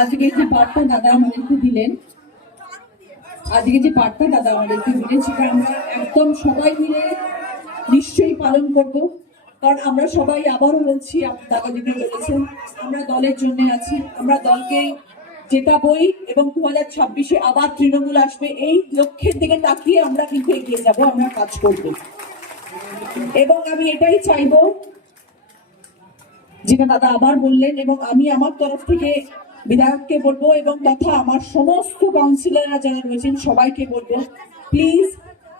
আজকে যে বার্তা দাদা আমাদেরকে দিলেন, সেটা আমরা একদম সবাই মিলে নিশ্চয়ই পালন করব। কারণ আমরা সবাই, আবারও বলছি, দাদা যেটা বলেছেন, আমরা দলের জন্য আছি, আমরা দলকে জেতাবই এবং 2026-এ আবার তৃণমূল আসবে, এই লক্ষ্যের দিকে তাকিয়ে আমরা কিন্তু এগিয়ে যাব, আমরা কাজ করব। এবং আমি এটাই চাইবো, যেটা দাদা আবার বললেন, এবং আমি আমার তরফ থেকে বিধায়ককে বলবো এবং তথা আমার সমস্ত কাউন্সিলররা যারা রয়েছেন সবাইকে বলবো, প্লিজ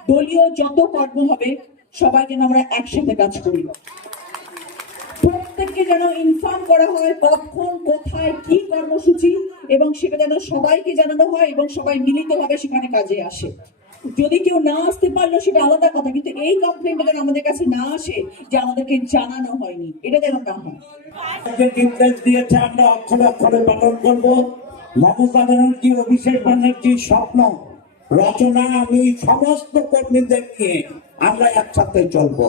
দলীয় যত কর্ম হবে সবাই যেন আমরা একসাথে কাজ করি, প্রত্যেককে যেন ইনফর্ম করা হয় কখন কোথায় কি কর্মসূচি, এবং সেটা যেন সবাইকে জানানো হয় এবং সবাই মিলিতভাবে সেখানে কাজে আসে। যদি কেউ না আসতে পারলো সেটা আলাদা কথা, কিন্তু এই কমপ্লেনটা যেন আমাদের কাছে না আসে যে আমাদেরকে জানানো হয়নি, এটা যেন না হয়। নির্দেশ দিয়েছে আমরা অক্ষরে অক্ষরে পালন করবো। মমতা ব্যানার্জি, অভিষেক ব্যানার্জির স্বপ্ন রচনা আমি সমস্ত কর্মীদের নিয়ে আমরা একসাথে চলবো।